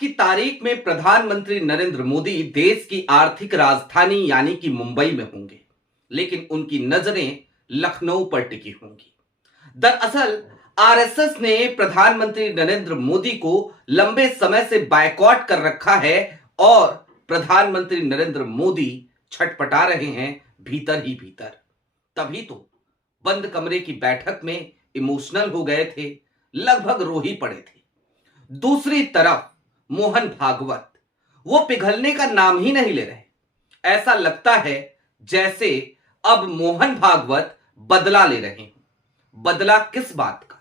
की तारीख में प्रधानमंत्री नरेंद्र मोदी देश की आर्थिक राजधानी यानी कि मुंबई में होंगे, लेकिन उनकी नजरें लखनऊ पर टिकी होंगी। दरअसल आरएसएस ने प्रधानमंत्री नरेंद्र मोदी को लंबे समय से बायकॉट कर रखा है और प्रधानमंत्री नरेंद्र मोदी छटपटा रहे हैं भीतर ही भीतर। तभी तो बंद कमरे की बैठक में इमोशनल हो गए थे, लगभग रो ही पड़े थे। दूसरी तरफ मोहन भागवत वो पिघलने का नाम ही नहीं ले रहे। ऐसा लगता है जैसे अब मोहन भागवत बदला ले रहे हैं। बदला किस बात का?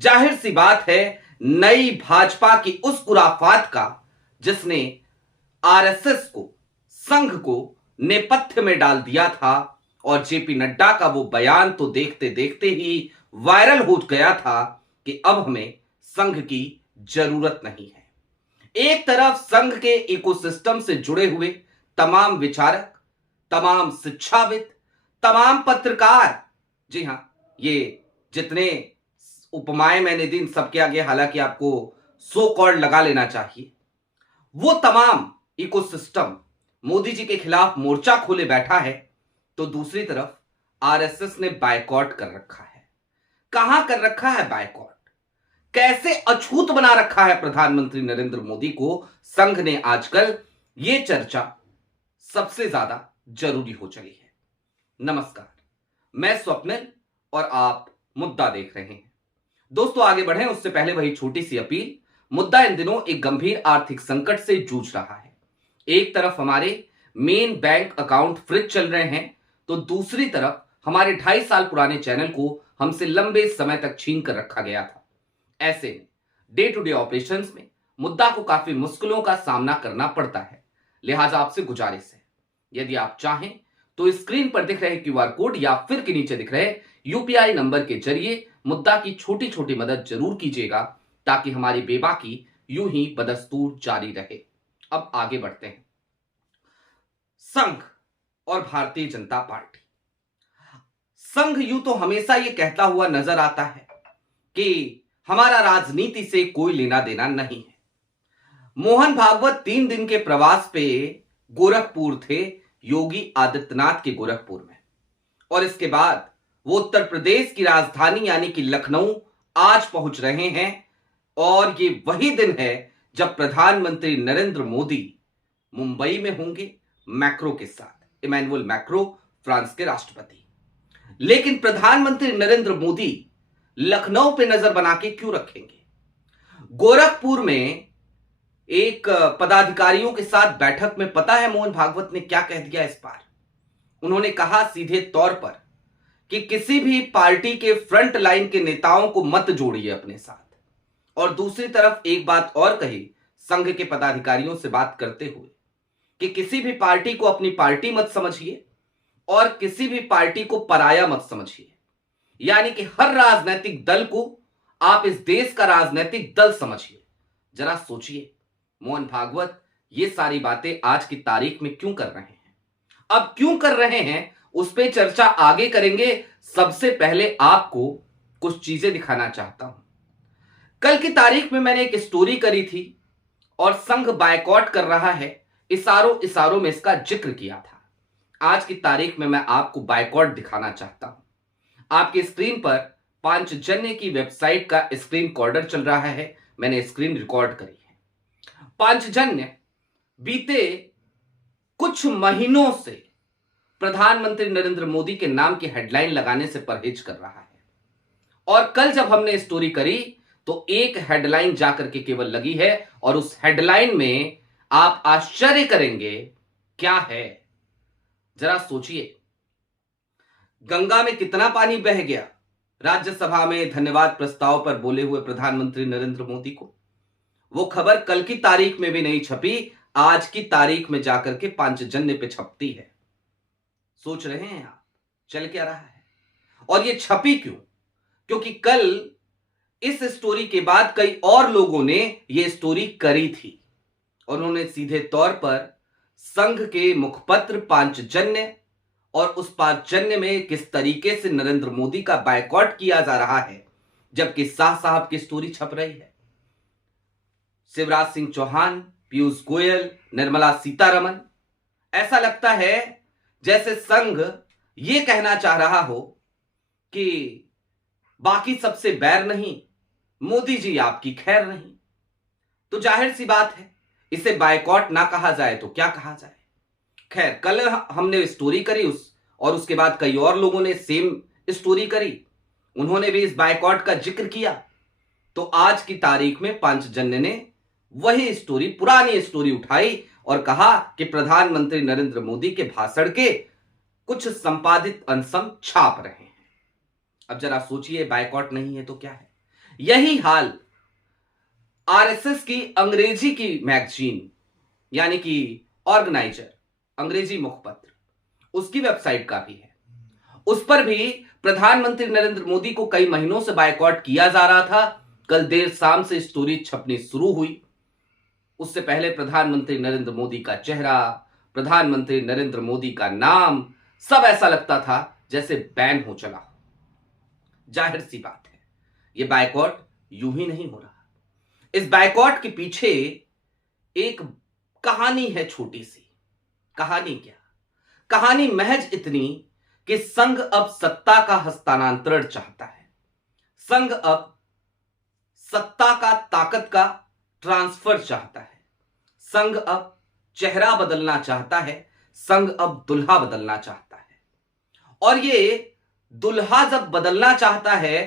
जाहिर सी बात है, नई भाजपा की उस खुराफात का जिसने आरएसएस को, संघ को नेपथ्य में डाल दिया था। और जेपी नड्डा का वो बयान तो देखते देखते ही वायरल हो गया था कि अब हमें संघ की जरूरत नहीं है। एक तरफ संघ के इकोसिस्टम से जुड़े हुए तमाम विचारक, तमाम शिक्षाविद, तमाम पत्रकार, जी हां, ये जितने उपमाएं मैंने दी सबके आगे हालांकि आपको सो कॉल्ड लगा लेना चाहिए, वो तमाम इकोसिस्टम मोदी जी के खिलाफ मोर्चा खोले बैठा है, तो दूसरी तरफ आरएसएस ने बायकॉट कर रखा है। कहां कर रखा है बायकॉट? कैसे अछूत बना रखा है प्रधानमंत्री नरेंद्र मोदी को संघ ने आजकल, ये चर्चा सबसे ज्यादा जरूरी हो चली है। नमस्कार, मैं स्वप्निल और आप मुद्दा देख रहे हैं। दोस्तों, आगे बढ़ें उससे पहले वही छोटी सी अपील। मुद्दा इन दिनों एक गंभीर आर्थिक संकट से जूझ रहा है। एक तरफ हमारे मेन बैंक अकाउंट फ्रीज चल रहे हैं, तो दूसरी तरफ हमारे 2.5 साल पुराने चैनल को हमसे लंबे समय तक छीन कर रखा गया था। ऐसे में डे टू डे ऑपरेशंस में मुद्दा को काफी मुश्किलों का सामना करना पड़ता है। लिहाजा आपसे गुजारिश है, यदि आप चाहें तो स्क्रीन पर दिख रहे क्यूआर कोड या फिर के नीचे दिख रहे यूपीआई नंबर के जरिए मुद्दा की छोटी छोटी मदद जरूर कीजिएगा, ताकि हमारी बेबाकी यूं ही बदस्तूर जारी रहे। अब आगे बढ़ते हैं। संघ और भारतीय जनता पार्टी। संघ यूं तो हमेशा ये कहता हुआ नजर आता है कि हमारा राजनीति से कोई लेना देना नहीं है। मोहन भागवत 3 दिन के प्रवास पे गोरखपुर थे, योगी आदित्यनाथ के गोरखपुर में, और इसके बाद वो उत्तर प्रदेश की राजधानी यानी कि लखनऊ आज पहुंच रहे हैं। और ये वही दिन है जब प्रधानमंत्री नरेंद्र मोदी मुंबई में होंगे मैक्रो के साथ, इमैनुअल मैक्रो, फ्रांस के राष्ट्रपति। लेकिन प्रधानमंत्री नरेंद्र मोदी लखनऊ पे नजर बना के क्यों रखेंगे? गोरखपुर में एक पदाधिकारियों के साथ बैठक में पता है मोहन भागवत ने क्या कह दिया इस बार? उन्होंने कहा सीधे तौर पर कि किसी भी पार्टी के फ्रंट लाइन के नेताओं को मत जोड़िए अपने साथ। और दूसरी तरफ एक बात और कही संघ के पदाधिकारियों से बात करते हुए कि किसी भी पार्टी को अपनी पार्टी मत समझिए और किसी भी पार्टी को पराया मत समझिए। यानी कि हर राजनीतिक दल को आप इस देश का राजनीतिक दल समझिए। जरा सोचिए मोहन भागवत ये सारी बातें आज की तारीख में क्यों कर रहे हैं? अब क्यों कर रहे हैं उस पर चर्चा आगे करेंगे। सबसे पहले आपको कुछ चीजें दिखाना चाहता हूं। कल की तारीख में मैंने एक स्टोरी करी थी और संघ बायकॉट कर रहा है, इशारों इशारों में इसका जिक्र किया था। आज की तारीख में मैं आपको बायकॉट दिखाना चाहता हूं। आपकी स्क्रीन पर पांचजन्य की वेबसाइट का स्क्रीन रिकॉर्डर चल रहा है, मैंने स्क्रीन रिकॉर्ड करी है। पांचजन्य बीते कुछ महीनों से प्रधानमंत्री नरेंद्र मोदी के नाम की हेडलाइन लगाने से परहेज कर रहा है। और कल जब हमने स्टोरी करी तो एक हेडलाइन जाकर के केवल लगी है, और उस हेडलाइन में आप आश्चर्य करेंगे क्या है। जरा सोचिए, गंगा में कितना पानी बह गया राज्यसभा में धन्यवाद प्रस्ताव पर बोले हुए प्रधानमंत्री नरेंद्र मोदी को। वो खबर कल की तारीख में भी नहीं छपी, आज की तारीख में जाकर के पांचजन्य पे छपती है। सोच रहे हैं आप चल क्या रहा है? और ये छपी क्यों? क्योंकि कल इस स्टोरी के बाद कई और लोगों ने ये स्टोरी करी थी और उन्होंने सीधे तौर पर संघ के मुखपत्र पांचजन्य और उस पांचजन्य में किस तरीके से नरेंद्र मोदी का बायकॉट किया जा रहा है, जबकि शाह साहब की स्टोरी छप रही है। शिवराज सिंह चौहान, पीयूष गोयल, निर्मला सीतारमण। ऐसा लगता है जैसे संघ ये कहना चाह रहा हो कि बाकी सबसे बैर नहीं, मोदी जी आपकी खैर नहीं। तो जाहिर सी बात है, इसे बायकॉट ना कहा जाए तो क्या कहा जाए। खैर, कल हमने स्टोरी करी और उसके बाद कई और लोगों ने सेम स्टोरी करी, उन्होंने भी इस बायकॉट का जिक्र किया। तो आज की तारीख में पांचजन्य ने वही स्टोरी, पुरानी स्टोरी उठाई और कहा कि प्रधानमंत्री नरेंद्र मोदी के भाषण के कुछ संपादित अंश छाप रहे हैं। अब जरा सोचिए, बायकॉट नहीं है तो क्या है। यही हाल आरएसएस की अंग्रेजी की मैगजीन यानी कि ऑर्गेनाइजर, अंग्रेजी मुखपत्र, उसकी वेबसाइट का भी है। उस पर भी प्रधानमंत्री नरेंद्र मोदी को कई महीनों से बायकॉट किया जा रहा था। कल देर शाम से स्टोरी छपनी शुरू हुई। उससे पहले प्रधानमंत्री नरेंद्र मोदी का चेहरा, प्रधानमंत्री नरेंद्र मोदी का नाम, सब ऐसा लगता था जैसे बैन हो चला हो। जाहिर सी बात है, यह बायकॉट यूं ही नहीं हो रहा। इस बायकॉट के पीछे एक कहानी है, छोटी सी कहानी। क्या कहानी? महज इतनी कि संघ अब सत्ता का हस्तांतरण चाहता है। संघ अब सत्ता का, ताकत का ट्रांसफर चाहता है। संघ अब चेहरा बदलना चाहता है। संघ अब दुल्हा बदलना चाहता है। और ये दुल्हा जब बदलना चाहता है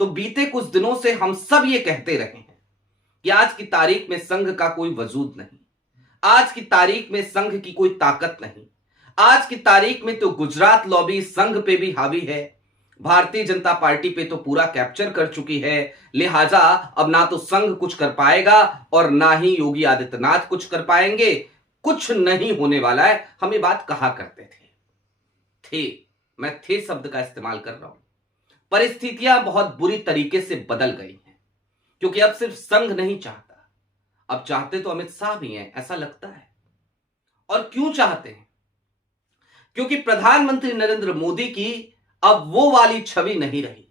तो बीते कुछ दिनों से हम सब ये कहते रहे हैं कि आज की तारीख में संघ का कोई वजूद नहीं, आज की तारीख में संघ की कोई ताकत नहीं। आज की तारीख में तो गुजरात लॉबी संघ पे भी हावी है, भारतीय जनता पार्टी पे तो पूरा कैप्चर कर चुकी है। लिहाजा अब ना तो संघ कुछ कर पाएगा और ना ही योगी आदित्यनाथ कुछ कर पाएंगे। कुछ नहीं होने वाला है। हम ये बात कहा करते थे, मैं थे शब्द का इस्तेमाल कर रहा हूं। परिस्थितियां बहुत बुरी तरीके से बदल गई हैं, क्योंकि अब सिर्फ संघ नहीं चाहता, अब चाहते तो अमित शाह भी हैं, ऐसा लगता है। और क्यों चाहते हैं? क्योंकि प्रधानमंत्री नरेंद्र मोदी की अब वो वाली छवि नहीं रही,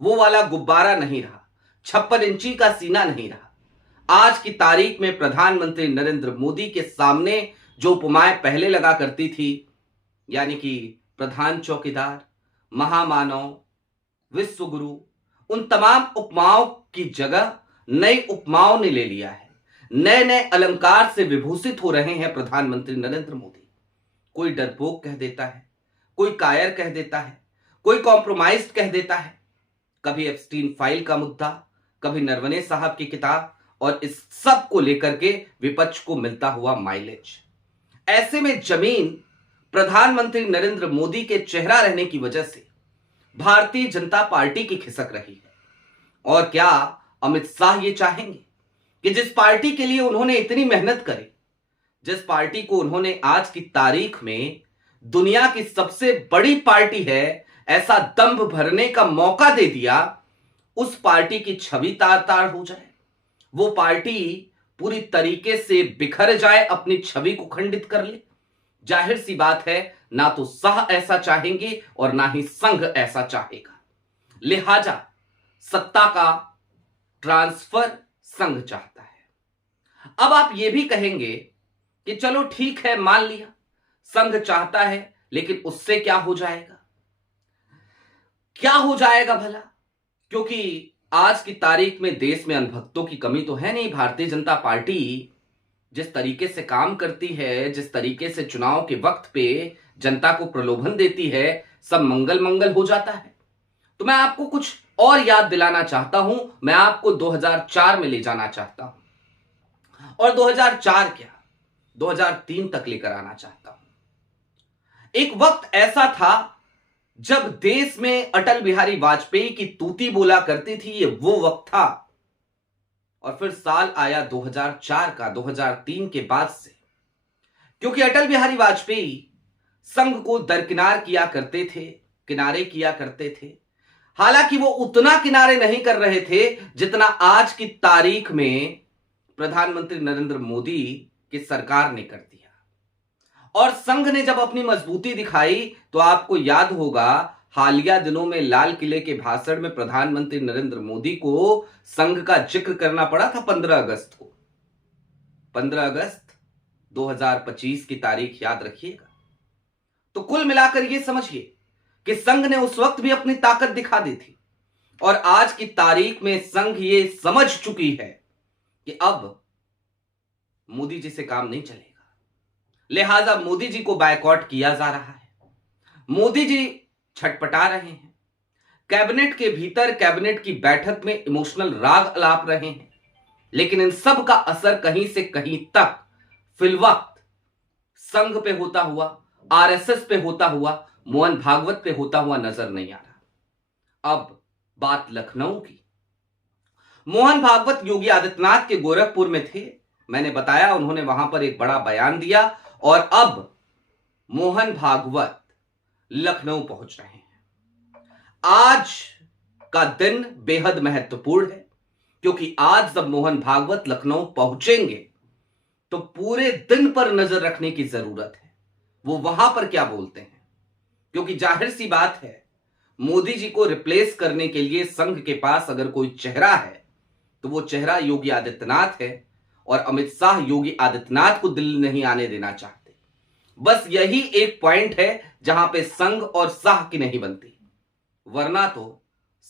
वो वाला गुब्बारा नहीं रहा, 56 इंची का सीना नहीं रहा। आज की तारीख में प्रधानमंत्री नरेंद्र मोदी के सामने जो उपमाएं पहले लगा करती थी, यानी कि प्रधान चौकीदार, महामानव, विश्वगुरु, उन तमाम उपमाओं की जगह नई उपमाओं ने ले लिया है। नए नए अलंकार से विभूषित हो रहे हैं प्रधानमंत्री नरेंद्र मोदी। कोई डरपोक कह देता है, कोई कायर कह देता है, कोई कॉम्प्रोमाइज्ड कह देता है। कभी एप्स्टीन फाइल का मुद्दा, कभी नरवणे साहब की किताब, और इस सब को लेकर के विपक्ष को मिलता हुआ माइलेज। ऐसे में जमीन प्रधानमंत्री नरेंद्र मोदी के चेहरा रहने की वजह से भारतीय जनता पार्टी की खिसक रही है। और क्या अमित शाह ये चाहेंगे कि जिस पार्टी के लिए उन्होंने इतनी मेहनत करी, जिस पार्टी को उन्होंने आज की तारीख में दुनिया की सबसे बड़ी पार्टी है ऐसा दंभ भरने का मौका दे दिया, उस पार्टी की छवि तार तार हो जाए, वो पार्टी पूरी तरीके से बिखर जाए, अपनी छवि को खंडित कर ले? जाहिर सी बात है, ना तो शाह ऐसा चाहेंगे और ना ही संघ ऐसा चाहेगा। लिहाजा सत्ता का ट्रांसफर संघ चाहता है। अब आप ये भी कहेंगे कि चलो ठीक है, मान लिया संघ चाहता है, लेकिन उससे क्या हो जाएगा? क्या हो जाएगा भला? क्योंकि आज की तारीख में देश में अनभक्तों की कमी तो है नहीं। भारतीय जनता पार्टी जिस तरीके से काम करती है, जिस तरीके से चुनाव के वक्त पे जनता को प्रलोभन देती है, सब मंगल मंगल हो जाता है। तो मैं आपको कुछ और याद दिलाना चाहता हूं, मैं आपको 2004 में ले जाना चाहता हूं। और 2004 क्या, 2003 तक लेकर आना चाहता हूं। एक वक्त ऐसा था जब देश में अटल बिहारी वाजपेयी की तूती बोला करती थी, ये वो वक्त था। और फिर साल आया 2004 का, 2003 के बाद से, क्योंकि अटल बिहारी वाजपेयी संघ को दरकिनार किया करते थे, किनारे किया करते थे। हालांकि वो उतना किनारे नहीं कर रहे थे जितना आज की तारीख में प्रधानमंत्री नरेंद्र मोदी की सरकार ने कर दिया। और संघ ने जब अपनी मजबूती दिखाई तो आपको याद होगा, हालिया दिनों में लाल किले के भाषण में प्रधानमंत्री नरेंद्र मोदी को संघ का जिक्र करना पड़ा था 15 अगस्त को। 15 अगस्त 2025 की तारीख याद रखिएगा। तो कुल मिलाकर यह समझिए कि संघ ने उस वक्त भी अपनी ताकत दिखा दी थी और आज की तारीख में संघ ये समझ चुकी है कि अब मोदी जी से काम नहीं चलेगा, लिहाजा मोदी जी को बायकॉट किया जा रहा है। मोदी जी छटपटा रहे हैं, कैबिनेट के भीतर कैबिनेट की बैठक में इमोशनल राग अलाप रहे हैं, लेकिन इन सब का असर कहीं से कहीं तक फिलवक्त संघ पे होता हुआ, आरएसएस पे होता हुआ, मोहन भागवत पे होता हुआ नजर नहीं आ रहा। अब बात लखनऊ की। मोहन भागवत योगी आदित्यनाथ के गोरखपुर में थे, मैंने बताया, उन्होंने वहां पर एक बड़ा बयान दिया और अब मोहन भागवत लखनऊ पहुंच रहे हैं। आज का दिन बेहद महत्वपूर्ण है क्योंकि आज जब मोहन भागवत लखनऊ पहुंचेंगे तो पूरे दिन पर नजर रखने की जरूरत है, वो वहां पर क्या बोलते हैं, क्योंकि जाहिर सी बात है मोदी जी को रिप्लेस करने के लिए संघ के पास अगर कोई चेहरा है तो वो चेहरा योगी आदित्यनाथ है और अमित शाह योगी आदित्यनाथ को दिल्ली नहीं आने देना चाहते। बस यही एक पॉइंट है जहां पे संघ और शाह की नहीं बनती, वरना तो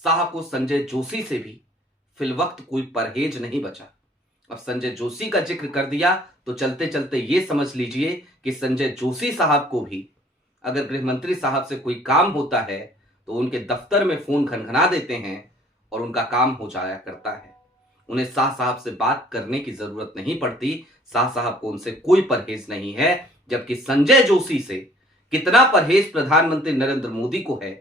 शाह को संजय जोशी से भी फिलवक्त कोई परहेज नहीं बचा। अब संजय जोशी का जिक्र कर दिया तो चलते चलते यह समझ लीजिए कि संजय जोशी साहब को भी अगर गृह मंत्री साहब से कोई काम होता है तो उनके दफ्तर में फोन खनखना देते हैं और उनका काम हो जाया करता है। उन्हें शाह साहब से बात करने की जरूरत नहीं पड़ती, शाह साहब को उनसे कोई परहेज नहीं है, जबकि संजय जोशी से कितना परहेज प्रधानमंत्री नरेंद्र मोदी को है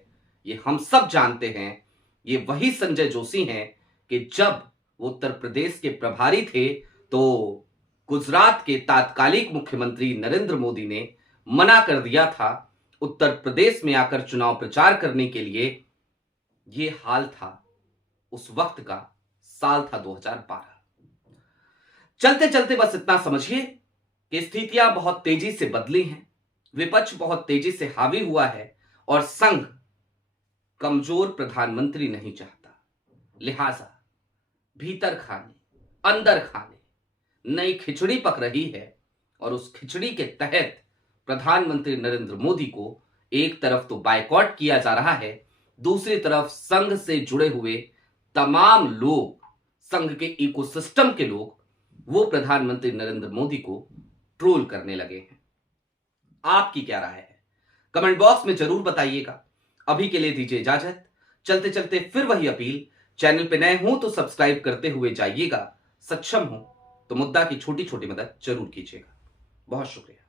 ये हम सब जानते हैं। ये वही संजय जोशी हैं कि जब वो उत्तर प्रदेश के प्रभारी थे तो गुजरात के तात्कालिक मुख्यमंत्री नरेंद्र मोदी ने मना कर दिया था उत्तर प्रदेश में आकर चुनाव प्रचार करने के लिए। ये हाल था उस वक्त का, साल था 2012। चलते चलते बस इतना समझिए कि स्थितियां बहुत तेजी से बदली हैं, विपक्ष बहुत तेजी से हावी हुआ है और संघ कमजोर प्रधानमंत्री नहीं चाहता। लिहाजा भीतर खाने, अंदर खाने नई खिचड़ी पक रही है और उस खिचड़ी के तहत प्रधानमंत्री नरेंद्र मोदी को एक तरफ तो बायकॉट किया जा रहा है, दूसरी तरफ संघ से जुड़े हुए तमाम लोग, संघ के इकोसिस्टम के लोग, वो प्रधानमंत्री नरेंद्र मोदी को ट्रोल करने लगे हैं। आपकी क्या राय है कमेंट बॉक्स में जरूर बताइएगा। अभी के लिए दीजिए इजाजत। चलते चलते फिर वही अपील, चैनल पे नए हो तो सब्सक्राइब करते हुए जाइएगा, सक्षम हो तो मुद्दा की छोटी छोटी मदद जरूर कीजिएगा। बहुत शुक्रिया।